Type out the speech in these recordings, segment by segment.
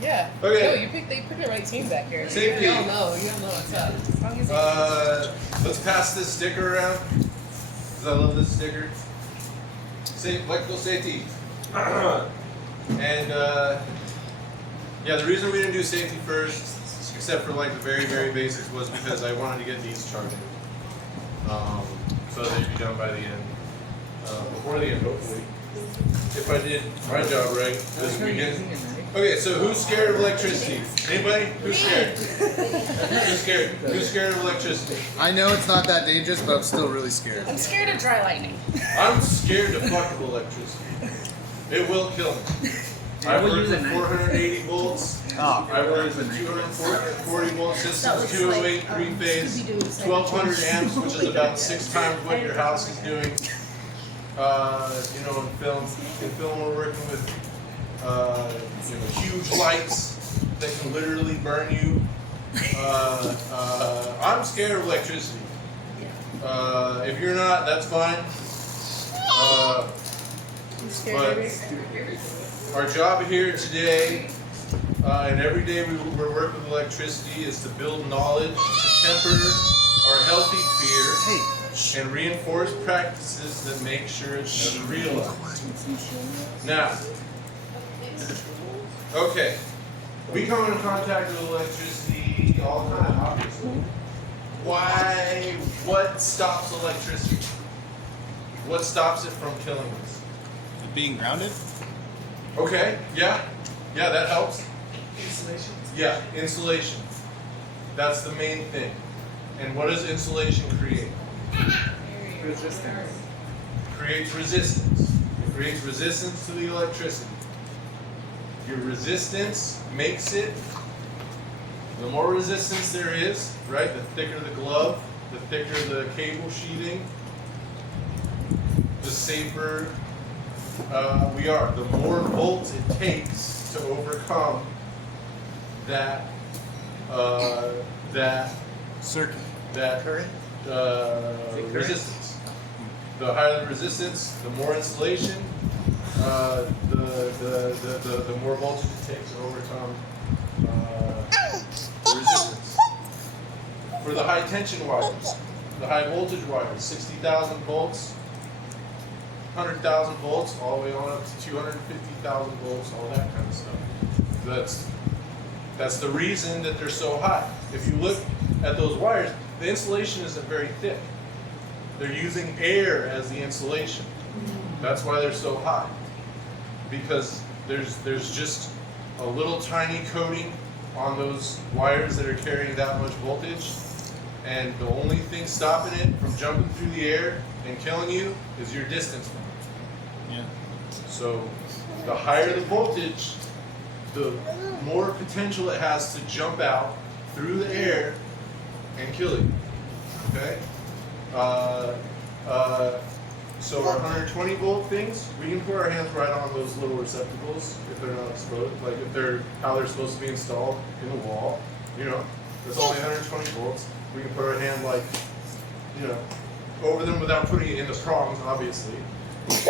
Yeah. Okay. No, you picked the right team back here. Safety. You don't know what's up. As long as Let's pass this sticker around. Cause I love this sticker. Electrical safety. And yeah, the reason we didn't do safety first, except for like the very, very basics, was because I wanted to get these charging. So they'd be done by the end. Before the end, hopefully. If I did my job right this weekend. Okay, so who's scared of electricity? Anybody? Who's scared? Who's scared? Who's scared of electricity? I know it's not that dangerous, but I'm still really scared. I'm scared of dry lightning. I'm scared of fucking electricity. It will kill me. I've worked with 480 volts. I've worked with 240 volt systems, 208 three-phase, 1200 amps, which is about 6 times what your house is doing. You know, in film we're working with you know, huge lights that can literally burn you. I'm scared of electricity. If you're not, that's fine. But our job here today, and every day we're working with electricity, is to build knowledge, to temper our healthy fear, and reinforce practices that make sure it's never realized. Now, okay, we come in contact with electricity all the time, obviously. Why? What stops electricity? What stops it from killing us? Being grounded? Okay, yeah, that helps. Insulation. Yeah, insulation. That's the main thing. And what does insulation create? Resistance. Creates resistance. It creates resistance to the electricity. Your resistance makes it, the more resistance there is, right, the thicker the glove, the thicker the cable sheathing, the safer we are. The more volts it takes to overcome that Circuit. that Current? resistance. The higher the resistance, the more insulation, the more voltage it takes to overcome the resistance. For the high tension wires, the high voltage wires, 60,000 volts, 100,000 volts, all the way on up to 250,000 volts, all that kind of stuff. That's the reason that they're so high. If you look at those wires, the insulation isn't very thick. They're using air as the insulation. That's why they're so high. Because there's just a little tiny coating on those wires that are carrying that much voltage, and the only thing stopping it from jumping through the air and killing you is your distance from it. Yeah. So the higher the voltage, the more potential it has to jump out through the air and kill you. Okay? So our 120 volt things, we can put our hands right on those little receptacles if they're not exposed, like if they're how they're supposed to be installed in the wall. You know, it's only 120 volts. We can put our hand like, you know, over them without putting it in the prongs, obviously.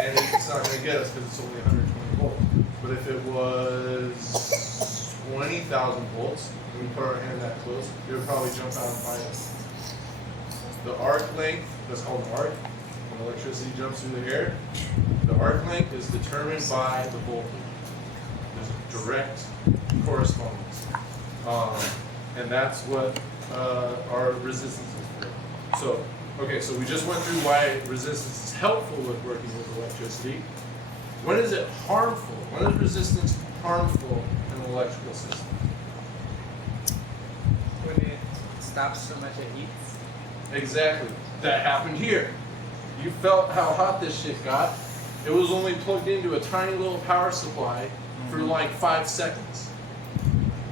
And it's not going to get us because it's only 120 volts. But if it was 20,000 volts, and we put our hand that close, it would probably jump out and find us. The arc length, that's called an arc, when electricity jumps through the air, the arc length is determined by the voltage. There's a direct correspondence. And that's what our resistance is for. So, okay, so we just went through why resistance is helpful with working with electricity. When is it harmful? When is resistance harmful in an electrical system? When it stops so much it heats. Exactly. That happened here. You felt how hot this shit got. It was only plugged into a tiny little power supply for like 5 seconds.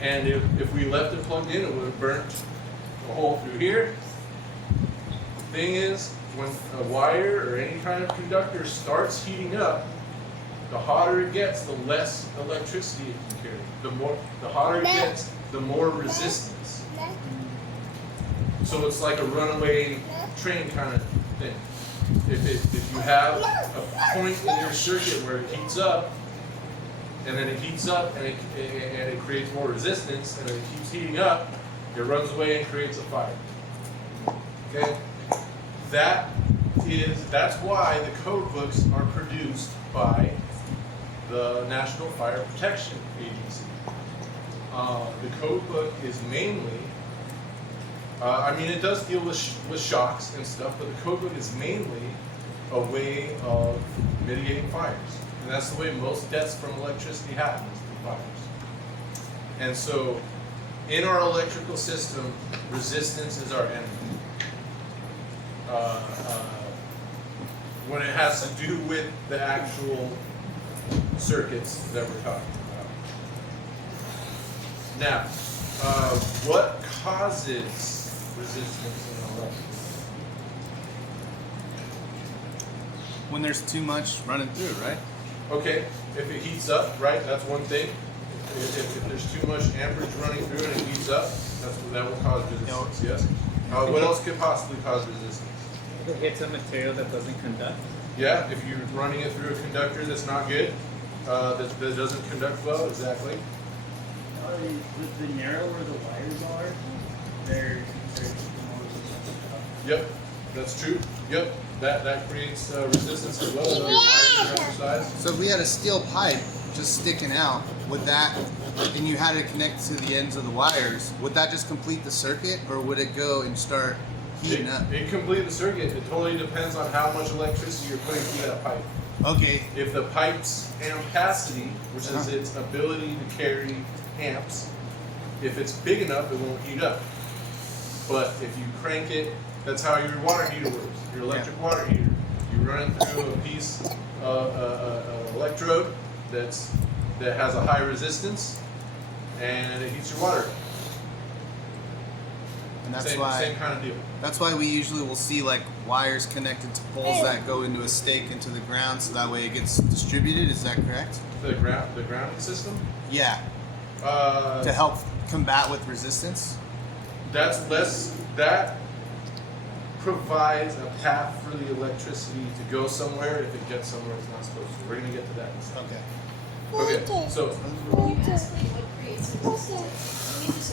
And if we left it plugged in, it would have burnt a hole through here. The thing is, when a wire or any kind of conductor starts heating up, the hotter it gets, the less electricity it can carry. The hotter it gets, the more resistance. So it's like a runaway train kind of thing. If you have a point in your circuit where it heats up and then it heats up, and it creates more resistance, and then it keeps heating up. It runs away and creates a fire. Okay, that's why the code books are produced by the National Fire Protection Agency. The code book is mainly, I mean, it does deal with shocks and stuff, but the code book is mainly a way of mitigating fires. And that's the way most deaths from electricity happen, is through fires. And so, in our electrical system, resistance is our enemy. When it has to do with the actual circuits that we're talking about. Now, what causes resistance in an electrical? When there's too much running through, right? Okay, if it heats up, right, that's one thing. If there's too much amperage running through and it heats up, that will cause resistance, yes? What else could possibly cause resistance? If it hits a material that doesn't conduct. Yeah, if you're running it through a conductor that's not good, that doesn't conduct well, exactly. The narrower the wires are, they're more resistant. Yep, that's true. Yep, that creates resistance as well. So your wires are undersized. So if we had a steel pipe just sticking out, would that, and you had it connect to the ends of the wires, would that just complete the circuit, or would it go and start heating up? It completes the circuit. It totally depends on how much electricity you're putting through that pipe. Okay. If the pipe's ampacity, which is its ability to carry amps, if it's big enough, it won't heat up. But if you crank it, that's how your water heater works. Your electric water heater. You run it through a piece of electrode that has a high resistance, and it heats your water. And that's same kind of deal. That's why we usually will see like wires connected to poles that go into a stake into the ground, so that way it gets distributed. Is that correct? The grounding system. Yeah. To help combat with resistance. That provides a path for the electricity to go somewhere if it gets somewhere it's not supposed to. We're gonna get to that in a second. Okay. Okay, so When you ask like what creates resistance, can we just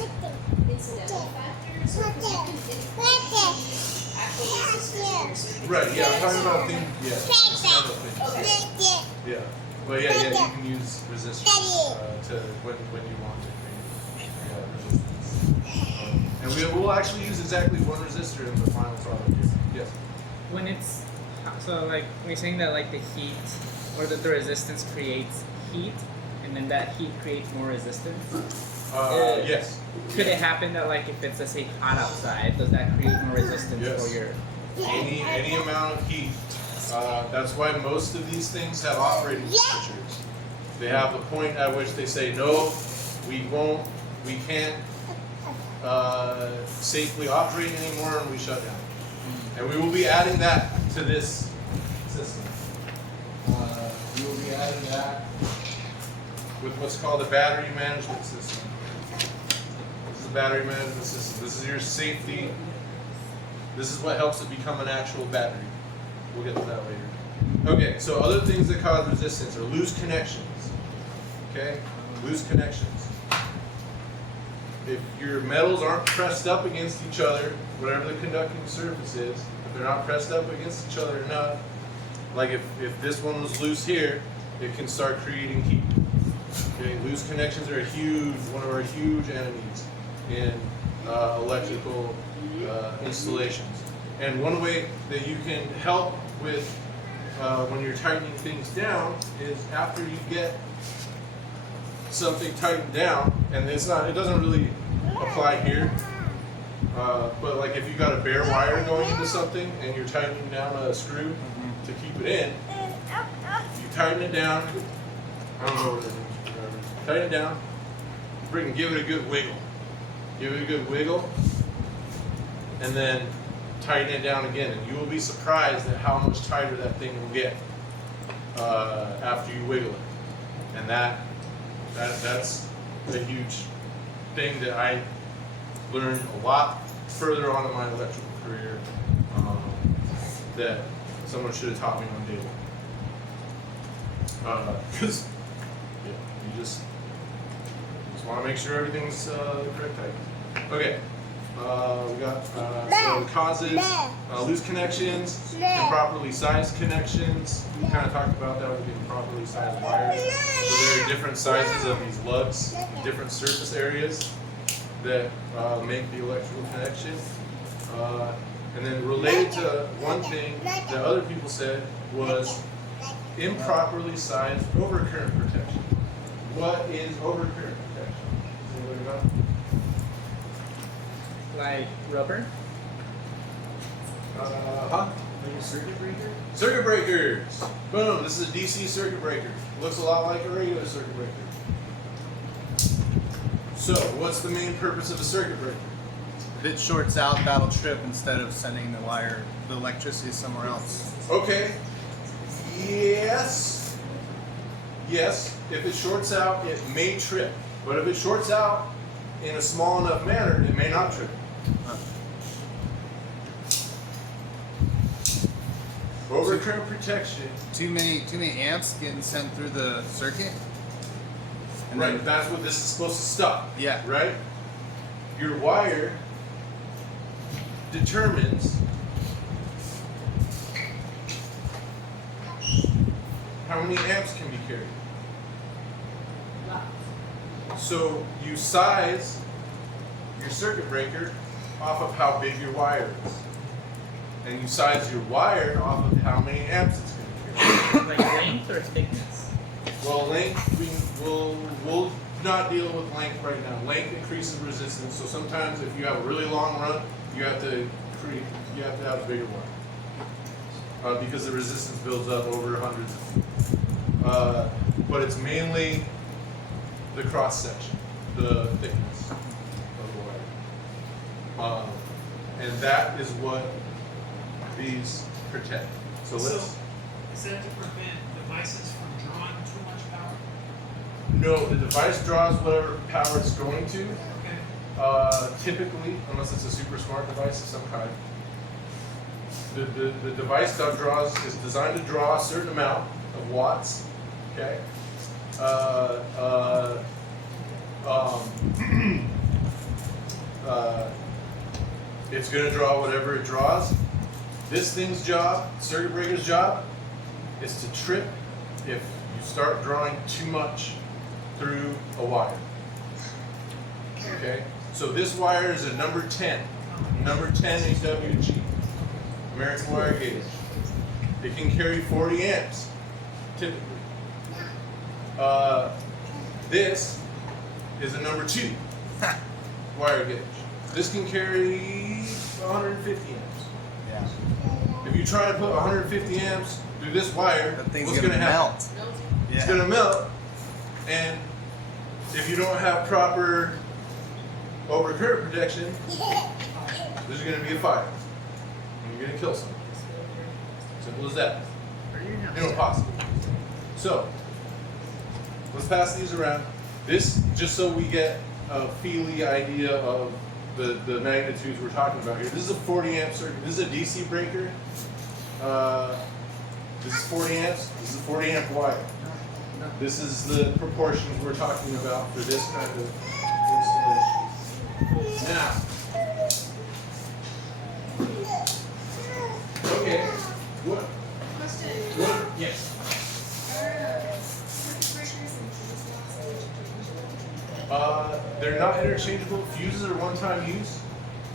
incidental factors, or can actual resistors or right, yeah, I'm talking about things. Yeah, incidental things. Okay. Yeah, but yeah, you can use resistors to when you want to create resistance. And we'll actually use exactly one resistor in the final product here. Yes. When it's, so like, we're saying that like the heat, or that the resistance creates heat, and then that heat creates more resistance. Yes. Could it happen that like if it's, let's say, hot outside, does that create more resistance Yes. for your? Any amount of heat. That's why most of these things have operating temperatures. They have a point at which they say, no, we can't safely operate anymore, and we shut down. And we will be adding that to this system. We will be adding that with what's called a battery management system. This is a battery management system. This is your safety. This is what helps it become an actual battery. We'll get to that later. Okay, so other things that cause resistance are loose connections. Okay, loose connections. If your metals aren't pressed up against each other, whatever the conducting surface is, if they're not pressed up against each other enough, like if this one was loose here, it can start creating heat. Okay, loose connections are one of our huge enemies in electrical installations. And one way that you can help with when you're tightening things down is after you get something tightened down, and it doesn't really apply here, but like if you got a bare wire going into something and you're tightening down a screw to keep it in, you tighten it down. I don't know what it is. Tighten it down. Give it a good wiggle. Give it a good wiggle, and then tighten it down again, and you will be surprised at how much tighter that thing will get after you wiggle it. And that's a huge thing that I learned a lot further on in my electrical career that someone should have taught me one day. Because You just want to make sure everything's the correct type. Okay. We got so it causes loose connections, improperly sized connections. We kind of talked about that with the improperly sized wires. So there are different sizes of these lugs, different surface areas that make the electrical connection. And then related to one thing that other people said was improperly sized overcurrent protection. What is overcurrent protection? Does anybody know? Like rubber? Huh? Like a circuit breaker? Circuit breakers! Boom, this is a DC circuit breaker. Looks a lot like a regular circuit breaker. So, what's the main purpose of a circuit breaker? If it shorts out, that'll trip instead of sending the electricity somewhere else. Okay. Yes. Yes, if it shorts out, it may trip. But if it shorts out in a small enough manner, it may not trip. Overcurrent protection. Too many amps getting sent through the circuit. And Right, then- that's what this is supposed to stop. Yeah. Right? Your wire determines how many amps can be carried. So you size your circuit breaker off of how big your wire is. And you size your wire off of how many amps it's going to carry. Like length or thickness? Well, length, we'll not deal with length right now. Length increases resistance, so sometimes if you have a really long run, you have to have a bigger one. Because the resistance builds up over hundreds of feet. But it's mainly the cross section, the thickness of the wire. And that is what these protect. So let's. Is that to prevent devices from drawing too much power? No, the device draws whatever power it's going to. Okay. Typically, unless it's a super smart device of some kind. The device that draws is designed to draw a certain amount of watts. Okay. It's going to draw whatever it draws. This thing's job, circuit breaker's job, is to trip if you start drawing too much through a wire. Okay? So this wire is a number 10. Number 10 AWG. American wire gauge. It can carry 40 amps, typically. This is a number 2 wire gauge. This can carry 150 amps. Yeah. If you try to put 150 amps through this wire, That thing's what's gonna going to happen? melt. It's Yeah. going to melt, and if you don't have proper overcurrent protection, there's going to be a fire, and you're going to kill someone. Simple as that. Impossible. So, let's pass these around. This, just so we get a feely idea of the magnitudes we're talking about here. This is a 40 amp circuit. This is a DC breaker. This is 40 amps. This is a 40 amp wire. This is the proportions we're talking about for this kind of installation. Now, okay, what? Question. Yes. Are circuit breakers and fuse boxes interchangeable? They're not interchangeable. Fuses are one-time use.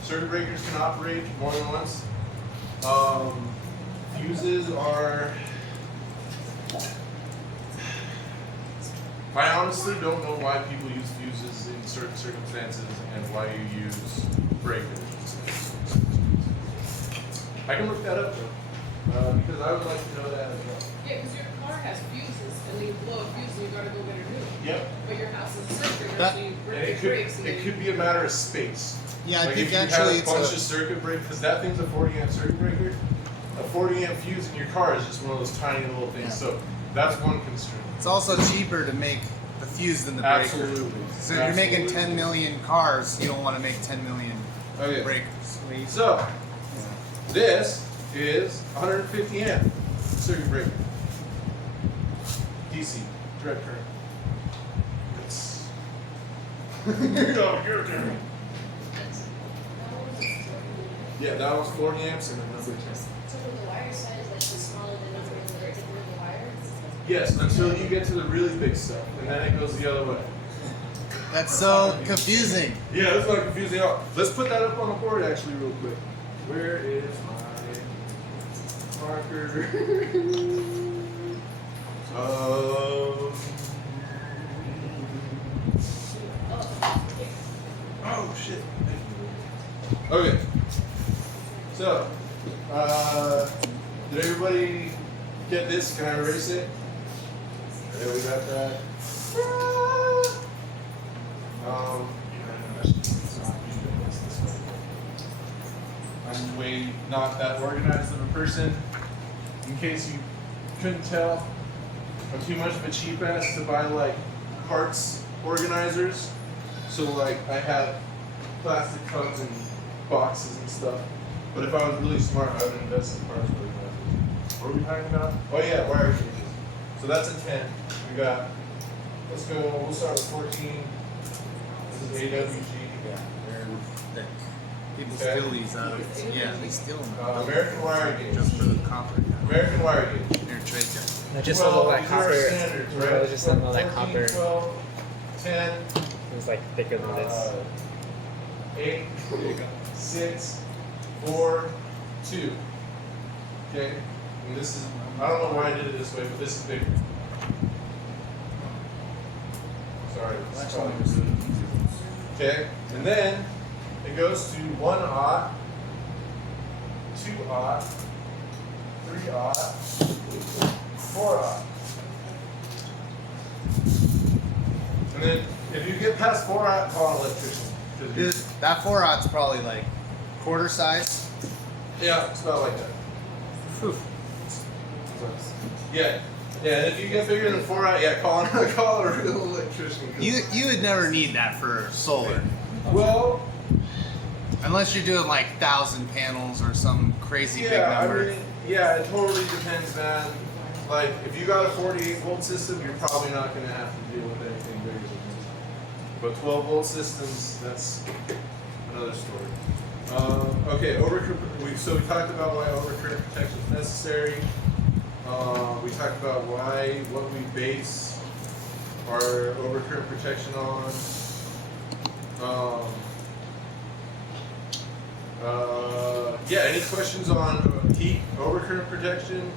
Circuit breakers can operate more than once. Fuses are. I honestly don't know why people use fuses in certain circumstances and why you use breakers. I can look that up though, because I would like to know that as well. Yeah, because your car has fuses, and then you blow a fuse and you gotta go get a new. Yep. But your house is a circuit breaker, That- so you And break it the brakes could, and it then could be a matter of space. Yeah, I Like think if you actually have a it's bunch a. of circuit breakers, because that thing's a 40 amp circuit breaker. A 40 amp fuse in your car is just one of those tiny little things. Yeah. So that's one concern. It's also cheaper to make the fuse than the breaker. Absolutely. So if you're making Absolutely. 10 million cars, you don't want to make 10 million Okay. breakers. So this is 150 amp circuit breaker. DC, direct current. Oh, you're there. Yeah, that was 40 amps and another 10. So from the wire size, like the smaller the number and the thicker the wire? Yes, until you get to the really big stuff, and then it goes the other way. That's so confusing. Yeah, that's not confusing at all. Let's put that up on the board actually real quick. Where is my marker? Oh shit. Okay. So, did everybody get this? Can I erase it? There, we got that. I'm way not that organized of a person. In case you couldn't tell, I'm too much of a cheap ass to buy like parts organizers. So like I have plastic tubs and boxes and stuff. But if I was really smart, I would invest in parts organizers. What are we talking about? Oh yeah, wire cages. So that's a 10. We got, let's go, we'll start with 14. This is AWG. Yeah, they're thick. People Okay. steal these out of, yeah, they steal them American wire gauge. just for the copper. American wire gauge. They're trade guy. No, just all that these are our copper. standards, No, right? just all that 14, copper. 12, 10, It was like thicker than this. 8, 6, 4, 2. Okay? And this is, I don't know why I did it this way, but this is bigger. Sorry, it's probably just okay? And then it goes to 1 aught, 2 aught, 3 aught, 4 aught. And then if you get past 4 aught, call an electrician. 'Cause you- That 4/0's probably like quarter size. Yeah, it's about like that. Yeah. Yeah, and if you get bigger than 4 aught, yeah, call a real electrician. 'Cause- You would never need that for solar. Well, Unless you're doing like 1,000 panels or some crazy big yeah, I number. mean, yeah, it totally depends, man. Like, if you got a 48 volt system, you're probably not going to have to deal with anything bigger than this. But 12 volt systems, that's another story. Okay, so we talked about why overcurrent protection is necessary. We talked about what we base our overcurrent protection on. Yeah, any questions on heat overcurrent protection?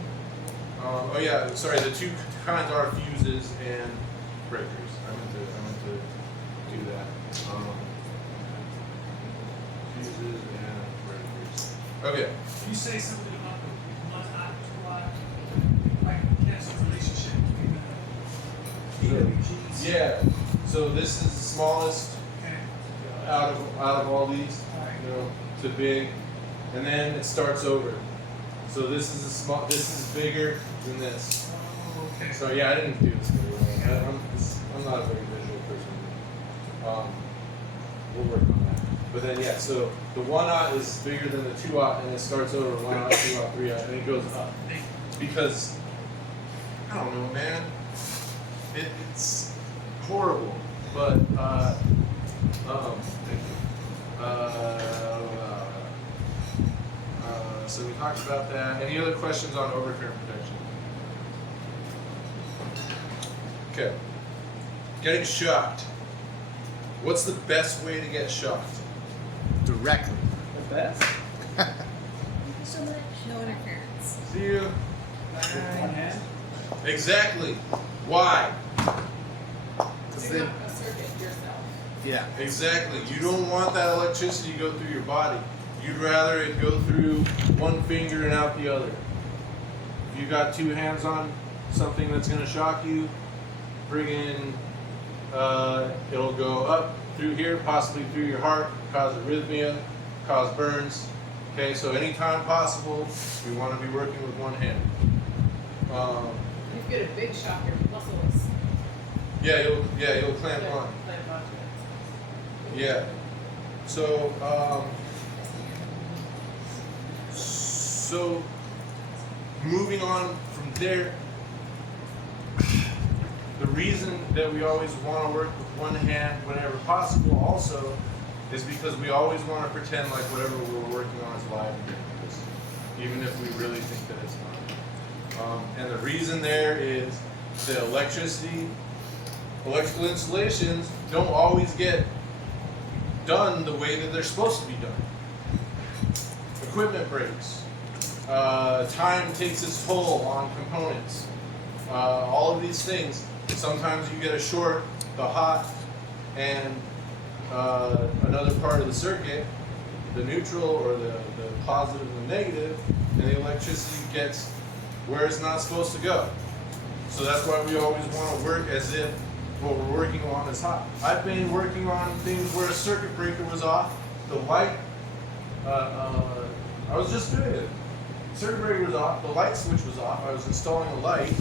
Oh yeah, sorry, the two kinds are fuses and breakers. I meant to do that. Fuses and breakers. Okay. Can you say something about the 1 aught, 2 aught, like cancel relationship between the PWGs? Yeah. So this is the smallest Okay. out of all these, you know, to big, and then it starts over. So this is a small. This is bigger than this. Oh, okay. So yeah, I didn't do this very well. I'm not a very visual person. We'll work on that. But then yeah, so the 1 aught is bigger than the 2 aught, and it starts over 1 aught, 2 aught, 3 aught, and it goes up because I don't know, man. It's horrible, but thank you. So we talked about that. Any other questions on overcurrent protection? Okay. Getting shocked. What's the best way to get shocked? Directly. The best? So much. No interference. See you. Hand. Exactly. Why? Pick up a circuit yourself. Yeah. Exactly. You don't want that electricity to go through your body. You'd rather it go through one finger and out the other. If you got two hands on something that's going to shock you, friggin', it'll go up through here, possibly through your heart, cause arrhythmia, cause burns. Okay, so anytime possible, we want to be working with one hand. If you get a big shock, your muscles. You'll clamp on. Clamp onto it. Yeah. So, moving on from there, the reason that we always want to work with one hand whenever possible also is because we always want to pretend like whatever we're working on is live and dangerous, even if we really think that it's not. And the reason there is that electrical installations don't always get done the way that they're supposed to be done. Equipment breaks. Time takes its toll on components. All of these things. Sometimes you get a short, the hot, and another part of the circuit, the neutral or the positive and the negative, and the electricity gets where it's not supposed to go. So that's why we always want to work as if what we're working on is hot. I've been working on things where a circuit breaker was off, the light, I was just doing it. Circuit breaker was off, the light switch was off, I was installing a light,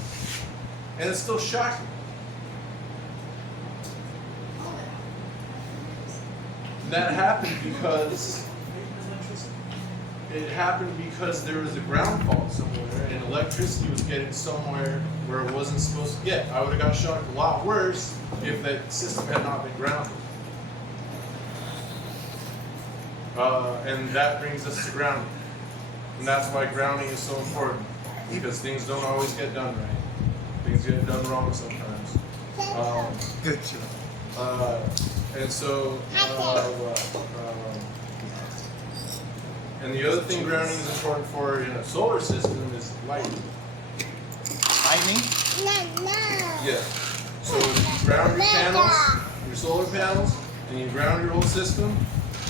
and it's still shocking. That happened because there was a ground fault somewhere and electricity was getting somewhere where it wasn't supposed to get. I would have got shocked a lot worse if that system had not been grounded. And that brings us to grounding. And that's why grounding is so important, because things don't always get done right. Things get done wrong sometimes. Good job. And so, and the other thing grounding is important for in a solar system is lighting. Lightning? Yeah. So you ground your panels, your solar panels, and you ground your whole system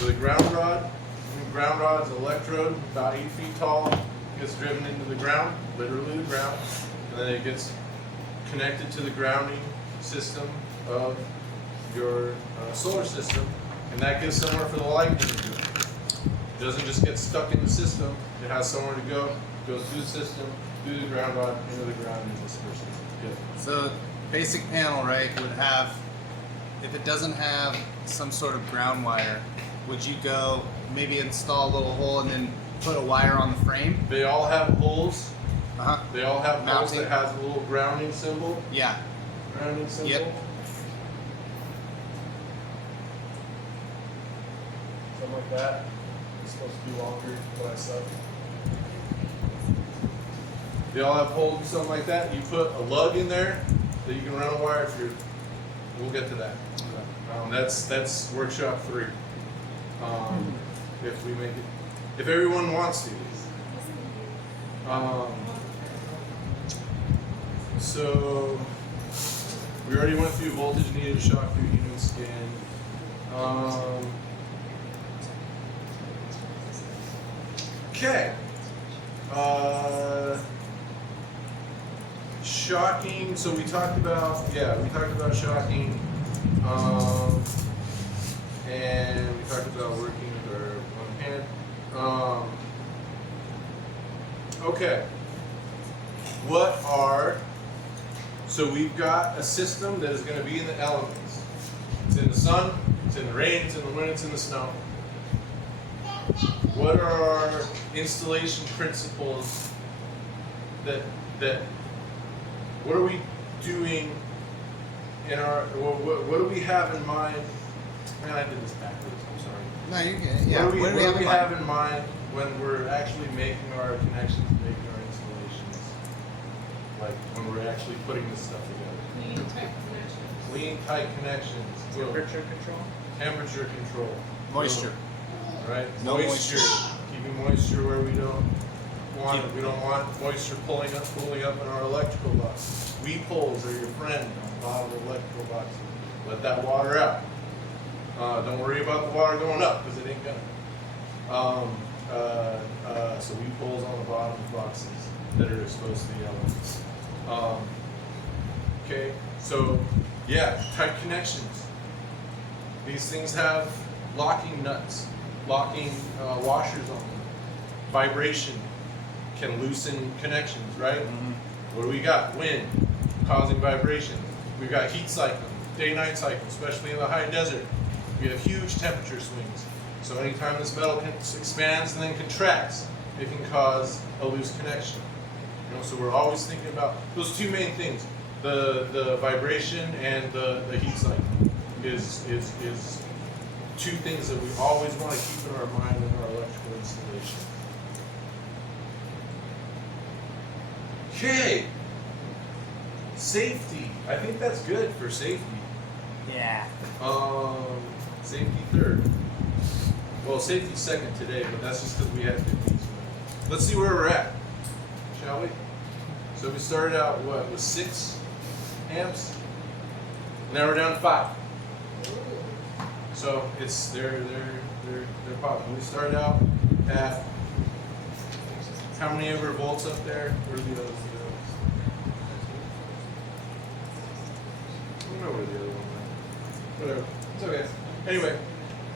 with a ground rod. And the ground rod is an electrode about 8 feet tall, gets driven into the ground, literally the ground, and then it gets connected to the grounding system of your solar system, and that gives somewhere for the light to go. It doesn't just get stuck in the system, it has somewhere to go, it goes through the system, through the ground rod, into the ground, and vice versa. Yeah. So basic panel, right, would have, if it doesn't have some sort of ground wire, would you go maybe install a little hole and then put a wire on the frame? They all have holes. Uh-huh. They all have holes Mounting. that has a little grounding symbol. Yeah. Grounding symbol. Yep. Something like that. It's supposed to be longer by itself. They all have holes and something like that. You put a lug in there that you can run a wire through. We'll get to that. That's workshop 3. If we make it, if everyone wants to. So we already went through voltage needed to shock through unit scan. Okay. Shocking. So we talked about shocking, and we talked about working with our one hand. Okay. So we've got a system that is going to be in the elements. It's in the sun, it's in the rain, it's in the wind, it's in the snow. What are our installation principles what are we doing in our, what do we have in mind? Man, I did this backwards, I'm sorry. No, you're good. Yeah. What do we in mind? have in mind when we're actually making our connections, making our installations? Like when we're actually putting this stuff together. Clean, tight connections. Clean, tight connections. Temperature control. Temperature control. Moisture. Right? No moisture. Keeping moisture where we don't want it. We don't want moisture pooling up in our electrical box. Weed poles are your friend on the bottom of the electrical box. Let that water out. Don't worry about the water going up because it ain't gonna. So weed poles on the bottom of boxes that are exposed to the elements. Okay, so yeah, tight connections. These things have locking nuts, locking washers on them. Vibration can loosen connections, right? Mm-hmm. What do we got? Wind causing vibration. We've got heat cycling, day-night cycle, especially in the high desert. We have huge temperature swings. So anytime this metal expands and then contracts, it can cause a loose connection. You know, so we're always thinking about those two main things: the vibration and the heat cycle is two things that we always want to keep in our mind in our electrical installation. Okay. Safety. I think that's good for safety. Yeah. Safety third. Well, safety second today, but that's just because we had 15. Let's see where we're at, shall we? So we started out what with 6 amps. Now we're down to 5. So it's they're popping. We started out at how many ever volts up there? Where are the others? I don't know where the other one went. Whatever. It's okay. Anyway,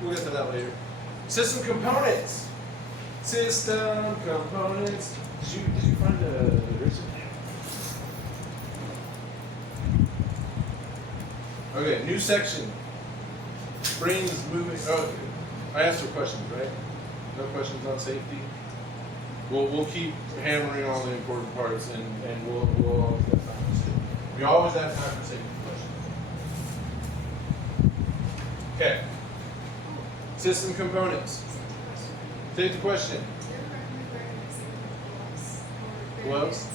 we'll get to that later. System components. System components. Did you find the eraser? Okay, new section. Brains moving. Oh, I asked for questions, right? No questions on safety. We'll keep hammering on the important parts, and we'll always have time for safety. We always have time for safety questions. Okay. System components. Safety question. Gloves?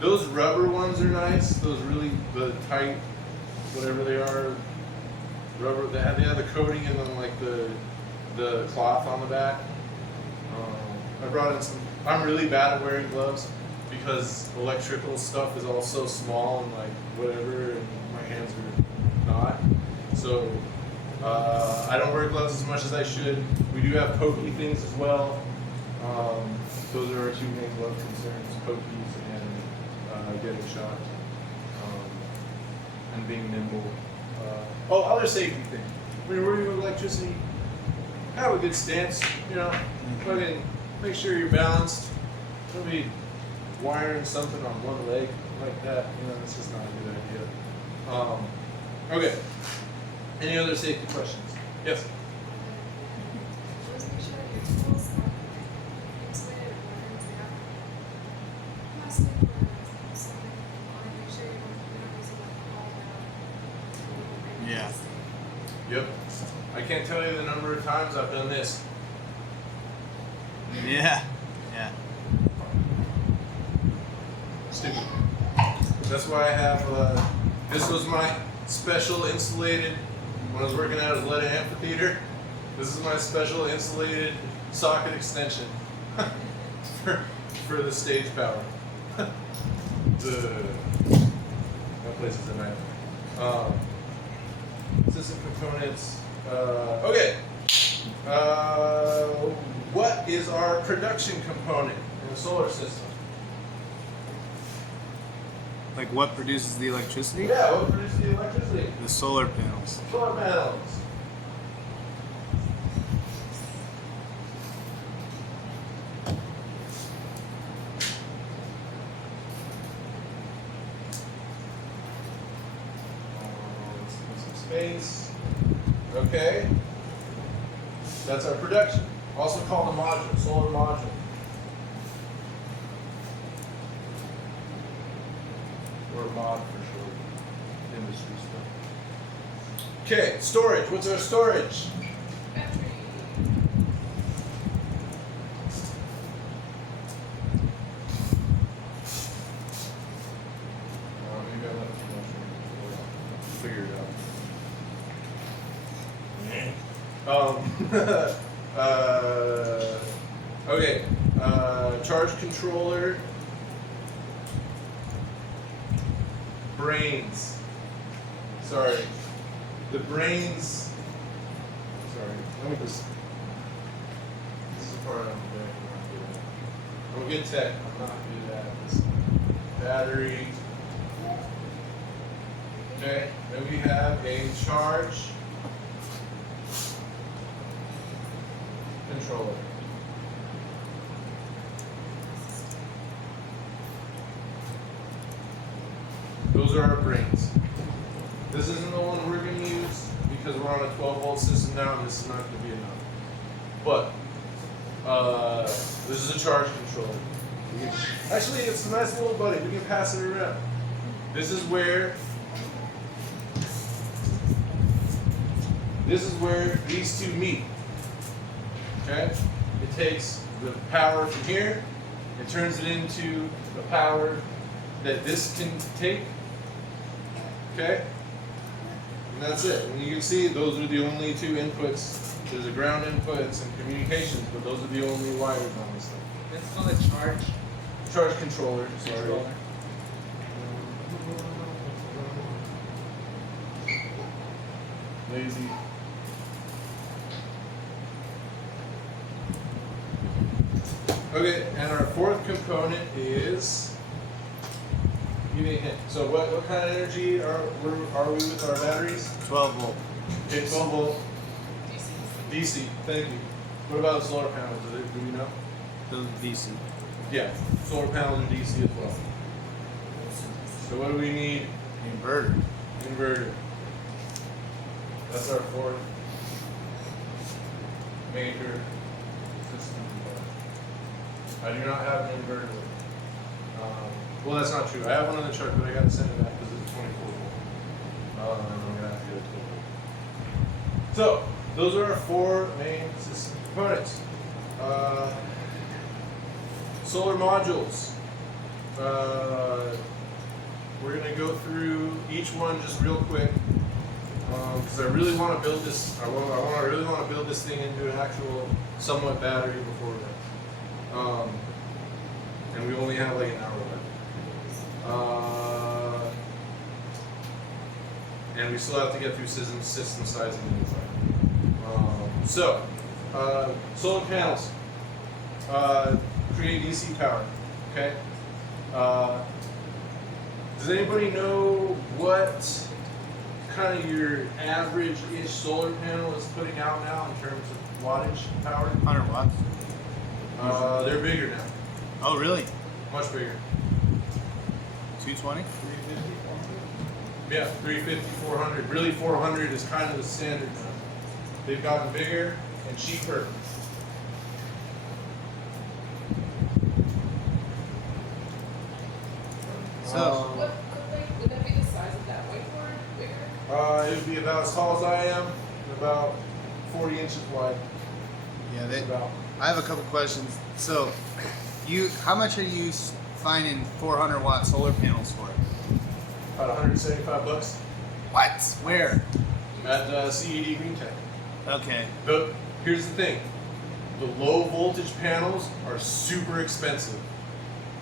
Those rubber ones are nice. Those really the tight, whatever they are, rubber. They have the coating and then like the cloth on the back. I brought in some. I'm really bad at wearing gloves because electrical stuff is all so small and like whatever, and my hands are not. So I don't wear gloves as much as I should. We do have pokey things as well. Those are our two main glove concerns: pokies and getting shot, and being nimble. Other safety thing. When you're working with electricity, have a good stance. You know, fucking make sure you're balanced. Don't be wiring something on one leg like that. You know, it's just not a good idea. Okay. Any other safety questions? Yes. Yeah. Yep. I can't tell you the number of times I've done this. Yeah. Yeah. Stupid. That's why I have, this was my special insulated, when I was working out at Atlanta Amphitheater, this is my special insulated socket extension for the stage power. That place is a nightmare. System components. Okay. What is our production component in the solar system? Like what produces the electricity? Yeah, what produces the electricity? The solar panels. Solar panels. Some space. Okay. That's our production. Also called a module, solar module. Or mod for short. Industry stuff. Okay, storage. What's our storage? Battery. Maybe I left too much room. Figure it out. Okay. Charge controller. Brains. Sorry. The brains. Sorry. Let me just. This is the part I'm good. I'm a good tech. I'm not good at this. Battery. Okay. Then we have a charge controller. Those are our brains. This isn't the one we're going to use because we're on a 12-volt system now and this is not going to be enough. But this is a charge controller. Actually, it's a nice little buddy. We can pass it around. This is where these two meet. Okay? It takes the power from here, it turns it into the power that this can take. Okay? And that's it. And you can see those are the only two inputs. There's a ground input and some communications, but those are the only wires on this thing. Let's call it charge Charge controller, sorry. controller. Lazy. Okay, and our fourth component is, give me a hint. So what kind of energy are we with our batteries? 12 volt. Okay, 12 volt DC. Thank you. What about the solar panels? Do we know? Those DC. Yeah, solar panels are DC as well. So what do we need? Inverter. Inverter. That's our fourth major system component. I do not have an inverter with me. Well, that's not true. I have one on the truck, but I got to send it back because it's 24 volt. I'm gonna have to get it 12 volt. So those are our four main system components. Solar modules. We're gonna go through each one just real quick because I really want to build this. I really want to build this thing into an actual somewhat battery before then. And we only have like an hour left. And we still have to get through system sizing and design. Solar panels create DC power. Okay. Does anybody know what kind of your average-ish solar panel is putting out now in terms of wattage power? 100 watts. They're bigger now, Oh, really? much bigger. 220? 350, 400. Yeah, 350, 400. Really, 400 is kind of the standard now. They've gotten bigger and cheaper. So, Would that be the size of that whiteboard? Bigger? It would be about as tall as I am, and about 40 inches wide. yeah, About. I have a couple questions. So, how much are you finding 400 watt solar panels for? About 175 bucks What? Where? at CED Green Tech. Okay. But here's the thing: the low voltage panels are super expensive.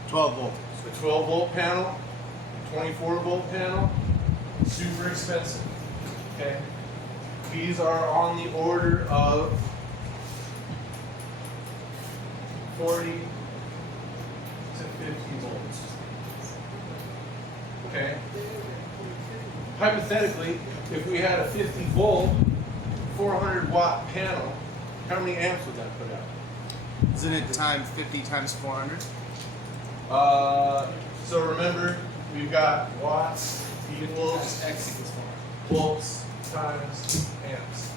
12 volt. The 12 volt panel, 24 volt panel, super expensive. Okay, these are on the order of 40 to 50 volts. Okay. Hypothetically, if we had a 50 volt, 400 watt panel, how many amps would that put out? Isn't it times 50 times 400? So remember, we've got watts equals X equals 4. volts times amps.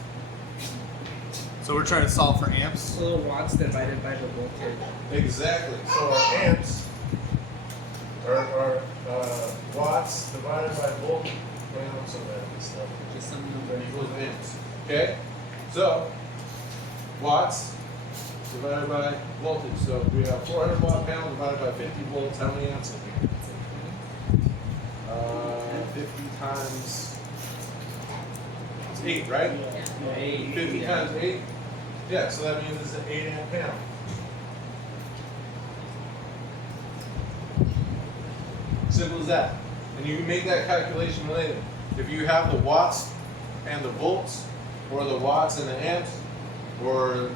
So we're trying to solve for amps. So watts divided by the voltage. Exactly. So our amps are watts divided by voltage. So that stuff Just some number. equals amps. Okay. So watts divided by voltage. So we have 400 watt panel divided by 50 volts. How many amps? 50 times 8, right? Yeah, 8. 50 times 8? Yeah, so that means it's an 8 amp panel. Simple as that. And you can make that calculation later. If you have the watts and the volts, or the watts and the amps, or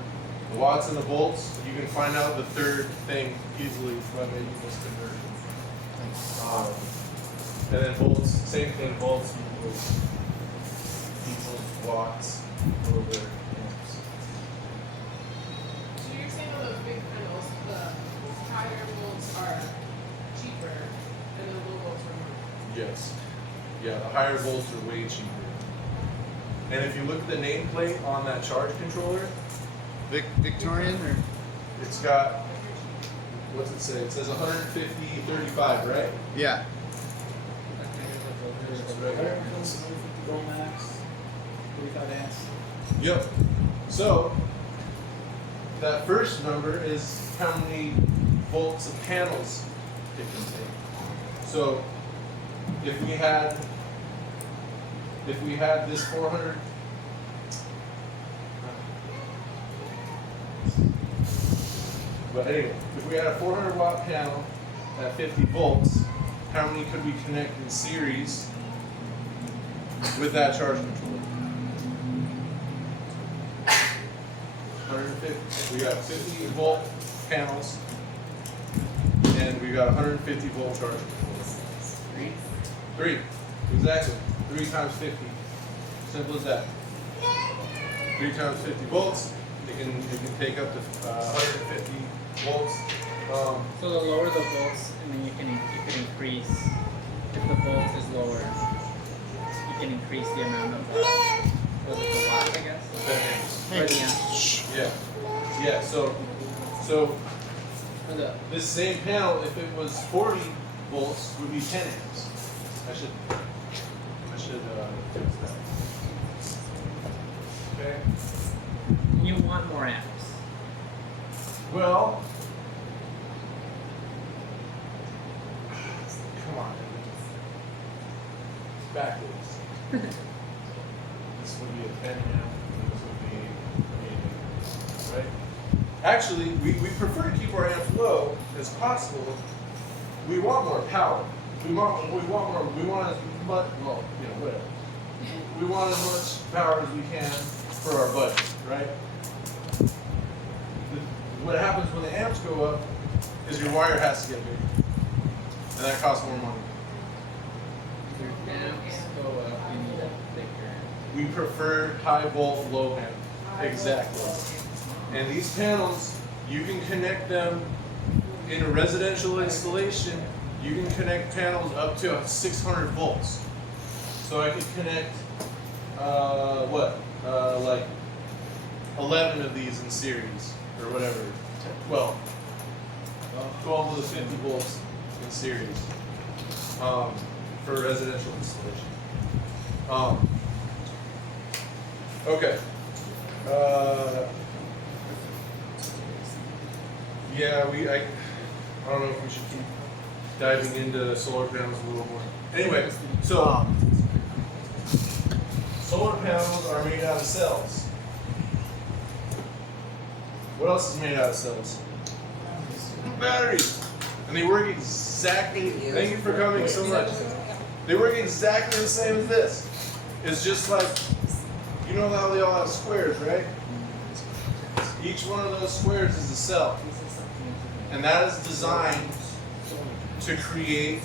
the watts and the volts, you can find out the third thing easily by making this conversion. And then volts, same thing, volts equals watts over amps. So you're saying on those big panels, the higher volts are cheaper and the low volts are more? Yes. Yeah, the higher volts are way cheaper. And if you look at the nameplate on that charge controller, Victorian or? it's got what's it say? It says 150, 35, right? Yeah. 150 volt max, 45 amps. Yep. So that first number is how many volts of panels it can take. So if we had this 400. But anyway, if we had a 400 watt panel at 50 volts, how many could we connect in series with that charge controller? 150. We got 50 volt panels, and we got 150 volt charge controller. Three. Exactly. 3 times 50. Simple as that. 3 times 50 volts. It can take up to 150 volts. So the lower the volts, and then you can increase. If the volt is lower, you can increase the amount of was it the watt, I guess, or the amps. Yeah. Yeah. So Or the this same panel, if it was 40 volts, would be 10 amps. I should fix that. Okay. you want more amps. Well, come on. It's backwards. This would be a 10 amp, this would be 8 amp, right? Actually, we prefer to keep our amps low as possible. We want more power. We want as much, well, you know, whatever. We want as much power as we can for our budget, right? What happens when the amps go up is your wire has to get bigger, and that costs more money. Your amps go up, you need a bigger. We prefer high volt, low amp. Exactly. And these panels, you can connect them in a residential installation. You can connect panels up to 600 volts. So I could connect, like 11 of these in series, or whatever, 12 to the 50 volts in series, for residential installation. Okay. Yeah, I don't know if we should keep diving into solar panels a little more. Anyway, so solar panels are made out of cells. What else is made out of cells? Batteries. And they work exactly, thank you for coming so much. They work exactly the same as this. It's just like, you know how they all have squares, right? Each one of those squares is a cell. And that is designed to create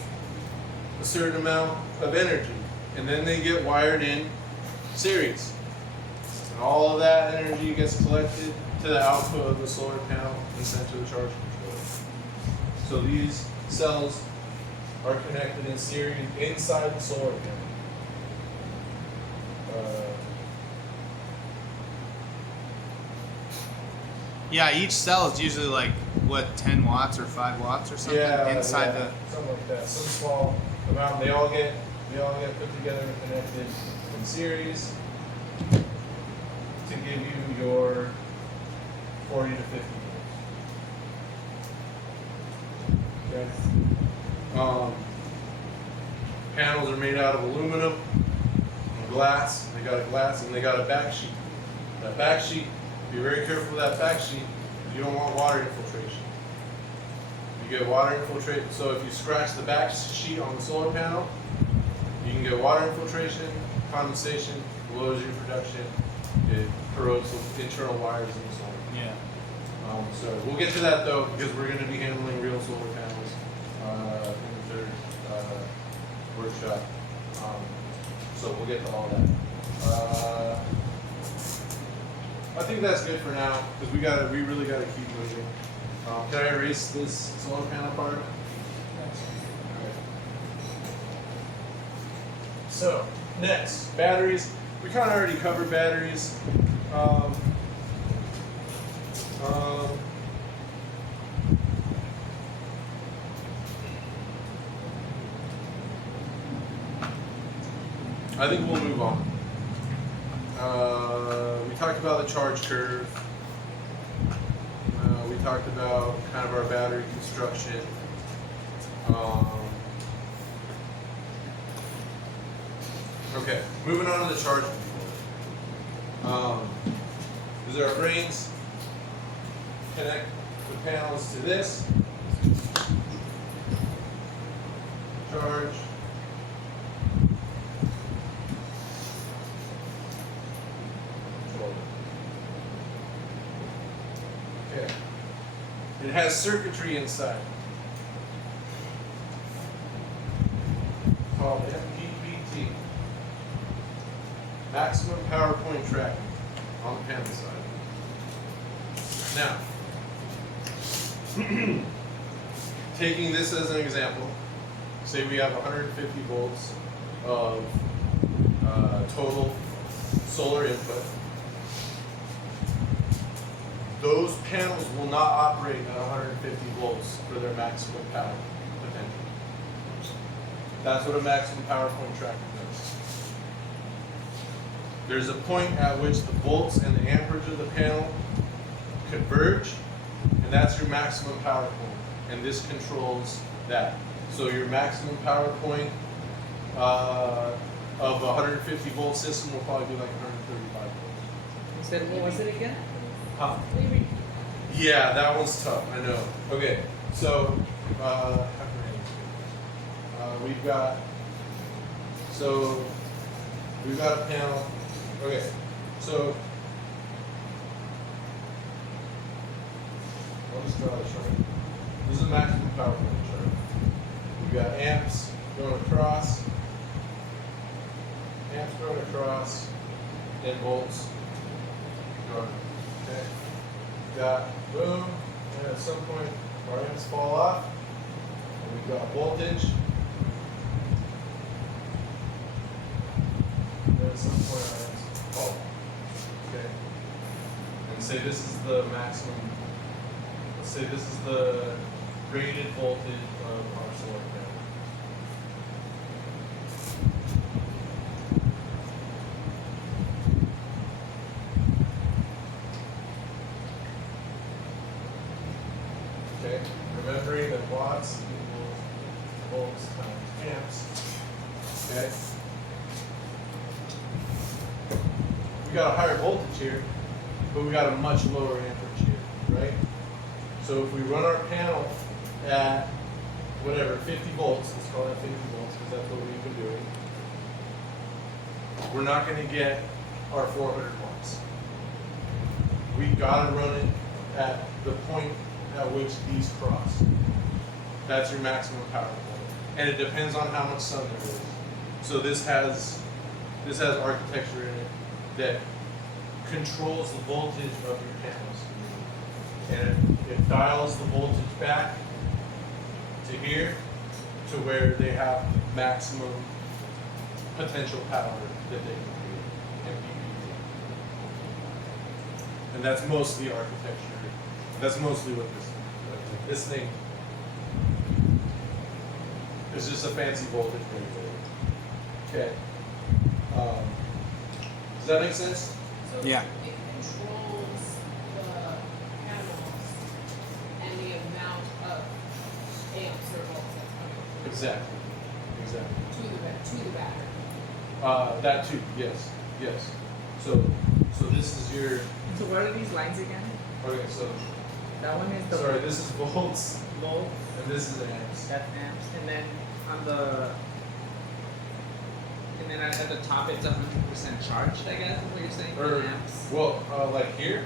a certain amount of energy. And then they get wired in series. And all of that energy gets collected to the output of the solar panel and sent to the charge controller. So these cells are connected in series inside the solar panel. Yeah, each cell is usually like what, 10 watts or 5 watts or something inside the. something like that. Some small amount. They all get put together and connected in series to give you your 40 to 50 volts. Okay. Panels are made out of aluminum and glass. They got a glass and they got a back sheet. That back sheet, be very careful with that back sheet. You don't want water infiltration. You get water infiltration. So if you scratch the back sheet on the solar panel, you can get water infiltration, condensation, lowers your production. It corrodes the internal wires in the solar. Yeah. So we'll get to that though, because we're going to be handling real solar panels in the third workshop. So we'll get to all that. I think that's good for now, because we really gotta keep moving. Can I erase this solar panel part? Okay. So next, batteries. We kind of already covered batteries. I think we'll move on. We talked about the charge curve. We talked about kind of our battery construction. Okay, moving on to the charge controller. These are our brains. Connect the panels to this. Charge. Controller. Okay. It has circuitry inside called MPPT, maximum power point tracking, on the panel side. Now, taking this as an example, say we have 150 volts of total solar input. Those panels will not operate at 150 volts for their maximum power potential. That's what a maximum power point tracker does. There's a point at which the volts and the amperage of the panel converge, and that's your maximum power point. And this controls that. So your maximum power point of a 150 volt system will probably be like 135 volts. You said, what was it again? Huh. Yeah, that one's tough, I know. Okay, so we've got a panel. Okay, so I'll just draw a chart. This is a maximum power point chart. We've got amps going across, and volts going. Okay. We've got boom, and at some point our amps fall off, and we've got voltage. And at some point our amps fall off. Okay. And say this is the maximum. Let's say this is the rated voltage of our solar panel. Okay, remembering that watts equals volts times amps. Okay. We got a higher voltage here, but we got a much lower amperage here, right? So if we run our panel at whatever, 50 volts, let's call that 50 volts because that's what we've been doing, we're not going to get our 400 watts. We got to run it at the point at which these cross. That's your maximum power point. And it depends on how much sun there is. So this has architecture in it that controls the voltage of your panels. And it dials the voltage back to here to where they have maximum potential power that they can create, MPPT. And that's mostly architecture. That's mostly what this thing is, just a fancy voltage regulator. Okay. Does that make sense? So Yeah. it controls the panels and the amount of amps or volts that's coming Exactly. to the battery. That too. Yes. So this is your. So what are these lines again? Okay. So That one is the sorry. This is volts, volt, and this is amps. that's amps, and then on the at the top it's 100% charged, I guess is what you're saying. Or in amps. well, like here.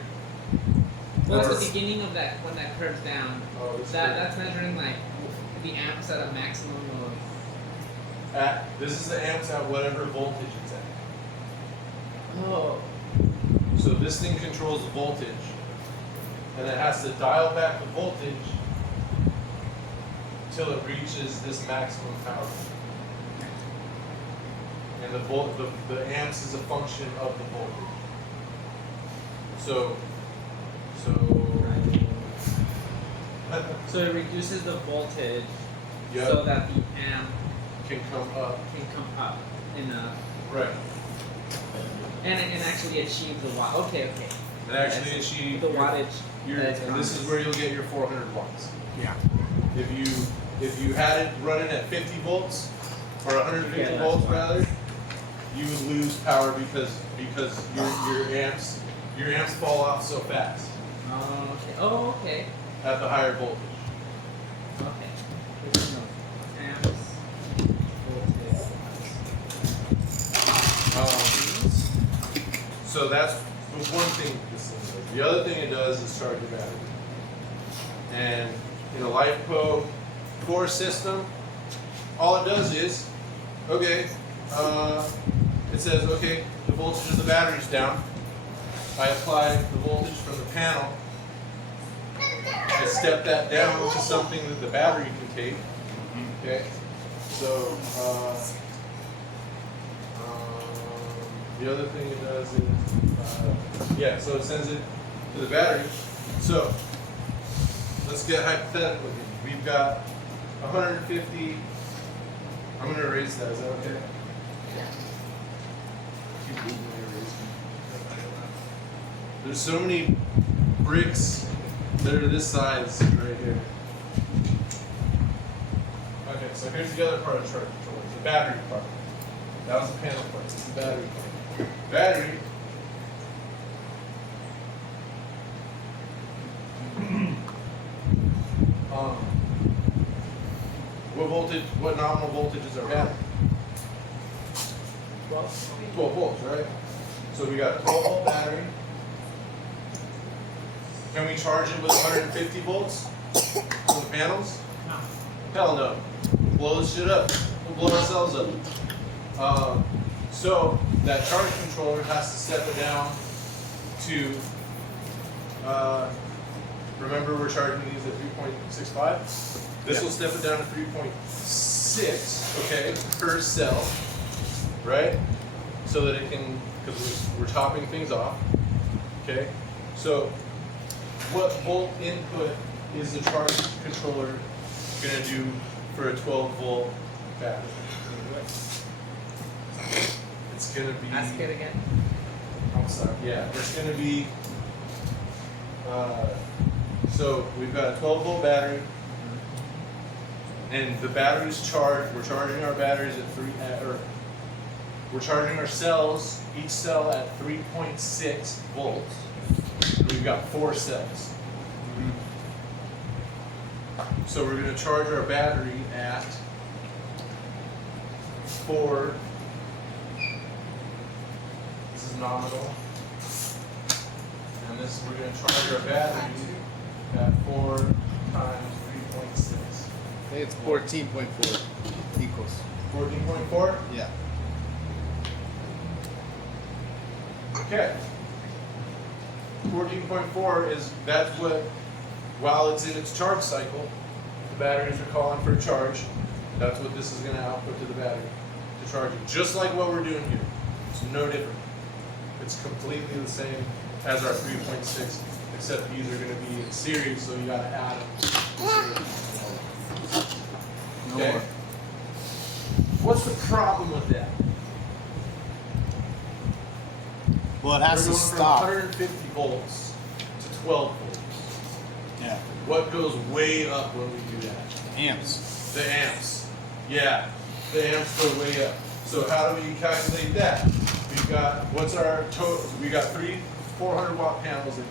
Well, or- it's the beginning of that when that curves down. Oh, this That's measuring like the amps at a maximum of. This is the amps at whatever voltage it's at. Oh. So this thing controls the voltage, and it has to dial back the voltage till it reaches this maximum power. And the amps is a function of the voltage. So So it reduces the voltage Yep. so that the amp can come up. can come up in a Right. And actually achieve the watt. Okay. And actually achieve the wattage. and this is where you'll get your 400 watts. Yeah. If you had it running at 50 volts or 150 Yeah, that's volts why. rather, you would lose power because your amps fall off so fast Oh, okay. at the higher voltage. Okay. Good to know. Amps, voltage. So that's the one thing this thing does. The other thing it does is charge your battery. And in a LiFePro core system, all it does is, okay, it says, okay, the voltage of the battery's down. I apply the voltage from the panel. I step that down to something that the battery can take. Okay, so the other thing it does is, yeah, so it sends it to the battery. So let's get hypothetical here. We've got 150. I'm going to erase that. Is that okay? Keep moving my eraser. There's so many bricks that are this size right here. Okay, so here's the other part of the charge controller, the battery part. That was the panel part. It's the battery part. Battery. What nominal voltage is our battery? 12 volts, right? So we got a 12 volt battery. Can we charge it with 150 volts from the panels? No. Hell no. We'll blow this shit up. We'll blow ourselves up. So that charge controller has to step it down to, remember we're charging these at 3.65? This will step it down to 3.6, okay, per cell, right? So that it can, because we're topping things off, okay? So what volt input is the charge controller gonna do for a 12 volt battery? It's gonna be. Ask it again. I'm sorry. Yeah, it's gonna be. So we've got a 12 volt battery, and the battery's charged. We're charging our batteries at we're charging our cells, each cell at 3.6 volts. We've got 4 cells. So we're going to charge our battery at 4. This is nominal. And this, we're going to charge our battery at 4 times 3.6. I think it's 14.4 equals. 14.4? Yeah. Okay. 14.4 is, that's what, while it's in its charge cycle, the batteries are calling for a charge. That's what this is going to output to the battery to charge it. Just like what we're doing here. It's no different. It's completely the same as our 3.6, except these are going to be in series, so you got to add them. No Okay. more. What's the problem with that? Well, it has We're to going stop. from 150 volts to 12 volts. Yeah. What goes way up when we do that? Amps. The amps. Yeah, the amps go way up. So how do we calculate that? We've got, what's our total? We got 400 watt panels in.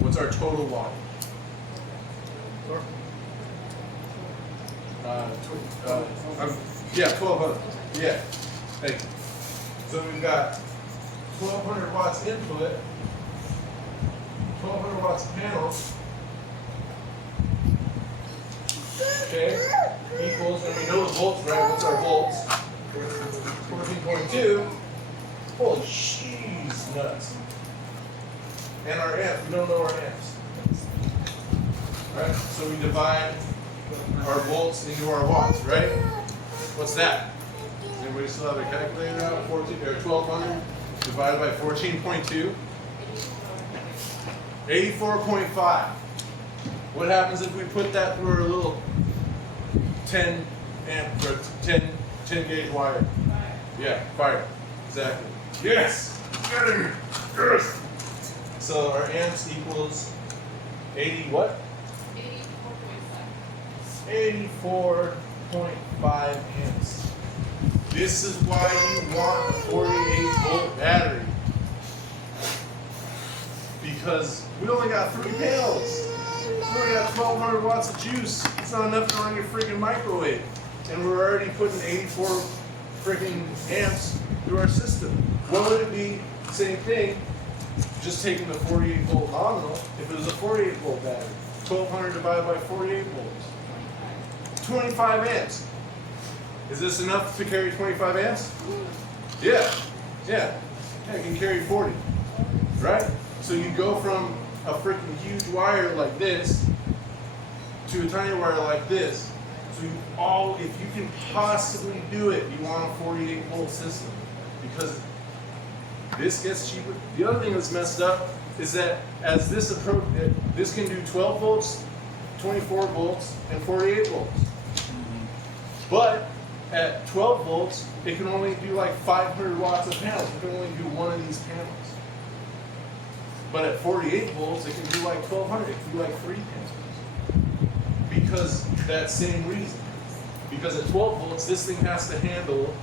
What's our total wattage? Yeah, 1200. Yeah, thank you. So we've got 1200 watts input, 1200 watts panels. Okay, equals, and we know the volts, right? What's our volts? 14.2. Holy cheese nuts. And our amps, we don't know our amps. Right? So we divide our volts into our watts, right? What's that? Does anybody still have a calculator out? 14 or 1200 divided by 14.2? 84.5. What happens if we put that through our little 10 amp or 10 gauge wire? Yeah, fire. Exactly. Yes! Get in here! Yes! So our amps equals 80 what? 84.5. 84.5 amps. This is why you want a 48 volt battery. Because we only got 3 panels. We only got 1200 watts of juice. It's not enough to run your freaking microwave. And we're already putting 84 freaking amps through our system. What would it be? Same thing, just taking the 48 volt nominal. If it was a 48 volt battery, 1200 divided by 48 volts. 25 amps. Is this enough to carry 25 amps? Yeah. Yeah. Yeah, it can carry 40. Right? So you go from a freaking huge wire like this to a tiny wire like this. So if you can possibly do it, you want a 48 volt system. Because this gets cheaper. The other thing that's messed up is that as this approach, this can do 12 volts, 24 volts, and 48 volts. But at 12 volts, it can only do like 500 watts of panels. It can only do one of these panels. But at 48 volts, it can do like 1200. It can do like 3 panels. Because that same reason. Because at 12 volts, this thing has to handle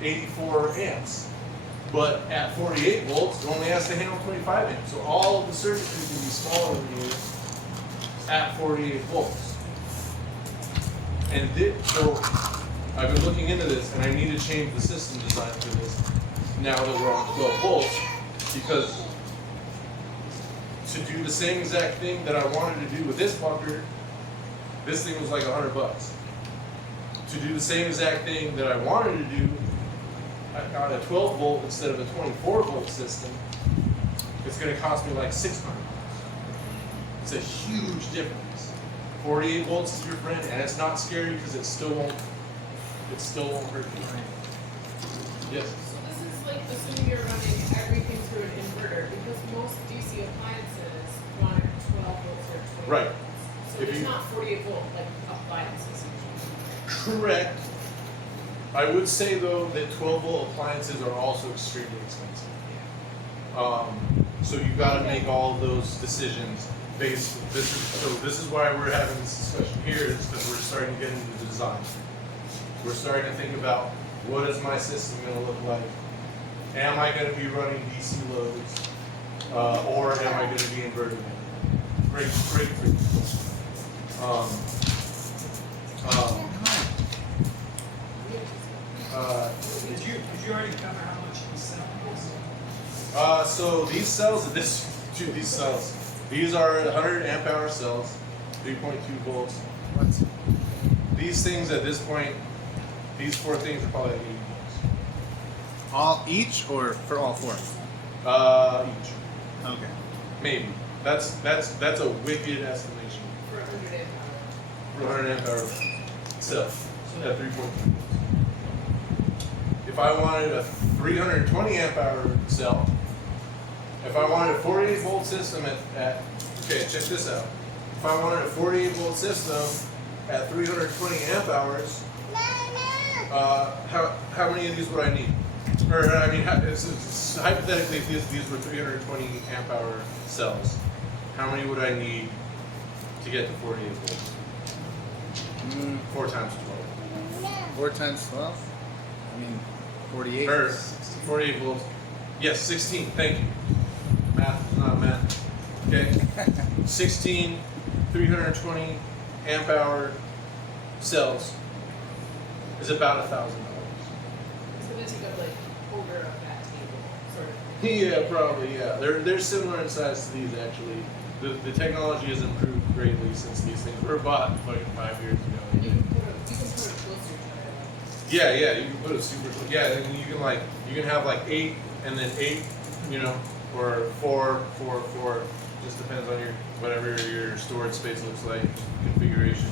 84 amps. But at 48 volts, it only has to handle 25 amps. So all of the circuitry can be smaller than you at 48 volts. And so I've been looking into this, and I need to change the system design for this now that we're on 12 volts, because to do the same exact thing that I wanted to do with this fucker, this thing was like $100. To do the same exact thing that I wanted to do on a 12 volt instead of a 24 volt system, it's going to cost me like $600. It's a huge difference. 48 volts is your friend, and it's not scary because it still won't hurt you. Yes. So this is like assuming you're running everything through an inverter, because most DC appliances run at 12 volts or 20 Right. volts. So If it's you- not 48 volt like appliances. Correct. I would say though that 12 volt appliances are also extremely expensive. So you got to make all of those decisions based. This is why we're having this discussion here, is because we're starting to get into the design. We're starting to think about, what is my system going to look like? Am I going to be running DC loads, or am I going to be inverted? Great. Did you already cover how much you sell? So these cells, these are 100 amp hour cells, 3.2 volts. These things at this point, these 4 things are probably like 80 volts. All each or for all 4? Each, Okay. maybe. That's a wicked estimation For 100 amp hour. for 100 amp hour cell at 3.2 volts. If I wanted a 320 amp hour cell, if I wanted a 48 volt system okay, check this out. If I wanted a 48 volt system at 320 amp hours, how many of these would I need? Or I mean, hypothetically, if these were 320 amp hour cells, how many would I need to get to 48 volts? 4 times 12. 4 times 12? I mean, 48. Or 48 volts. Yes, 16. Thank you. Math is not math. Okay. 16 320 amp hour cells is about $1,000. It's gonna take up like quarter of that table, sort of. Yeah, probably. Yeah, they're similar in size to these actually. The technology has improved greatly since these things were bought like 5 years ago. And you can put it closer to it. Yeah, you can put it super. Yeah, and you can have like 8 and then 8, or 4. Just depends on whatever your storage space looks like, configuration.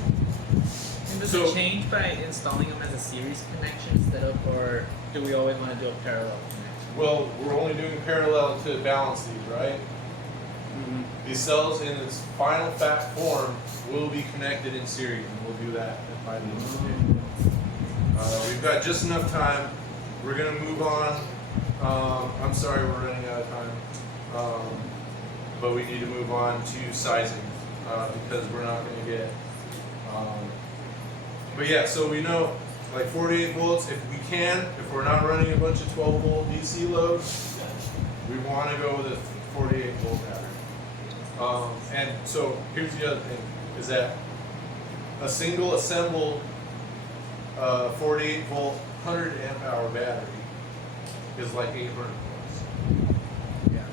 And does So- it change by installing them as a series connection instead of, or do we always want to do a parallel connection? Well, we're only doing parallel to balance these, right? These cells in its final fat form will be connected in series, and we'll do that by the end of the day. We've got just enough time we're gonna move on. I'm sorry we're running out of time, but we need to move on to sizing because we're not gonna get. But yeah, so we know like 48 volts. If we can, if we're not running a bunch of 12 volt DC loads, we want to go with a 48 volt battery. And so here's the other thing: is that a single assembled 48 volt 100 amp hour battery is like 800 volts. Yeah.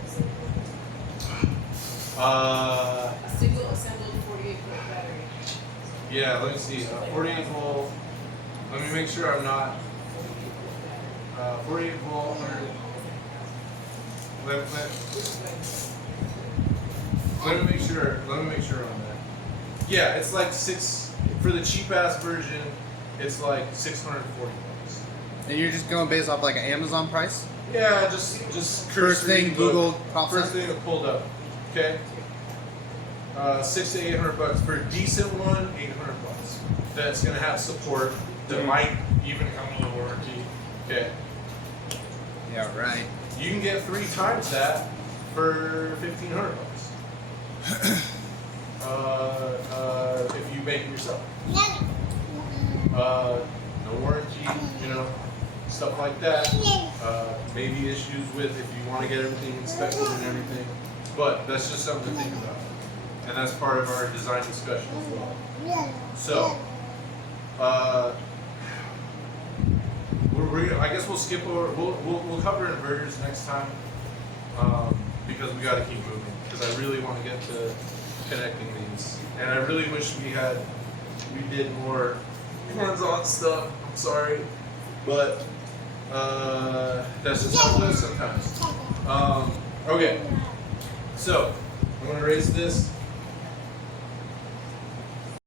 A single assembled 48 volt battery. Yeah, let me see. 48 volt. Let me make sure I'm not. 48 volt 100. Let me make sure. Let me make sure on that. Yeah, it's like for the cheap ass version. It's like 640 bucks. And you're just going based off like an Amazon price? Yeah, just First thing cursory look. Google pops First up? thing that pulled up. Okay. 600 to 800 bucks for a decent one. 800 bucks. That's gonna have support. That might even come with a warranty. Okay. Yeah, right. You can get 3 times that for 1,500 bucks. If you make it yourself. No warranty, you know, stuff like that. Maybe issues with if you want to get everything inspected and everything. But that's just something to think about. And that's part of our design discussion as well. So, I guess we'll skip over. We'll cover inverters next time because we got to keep moving. Because I really want to get to connecting these, and I really wish we did more hands-on stuff. I'm sorry, but that's just how it is sometimes. Okay, so I'm gonna raise this.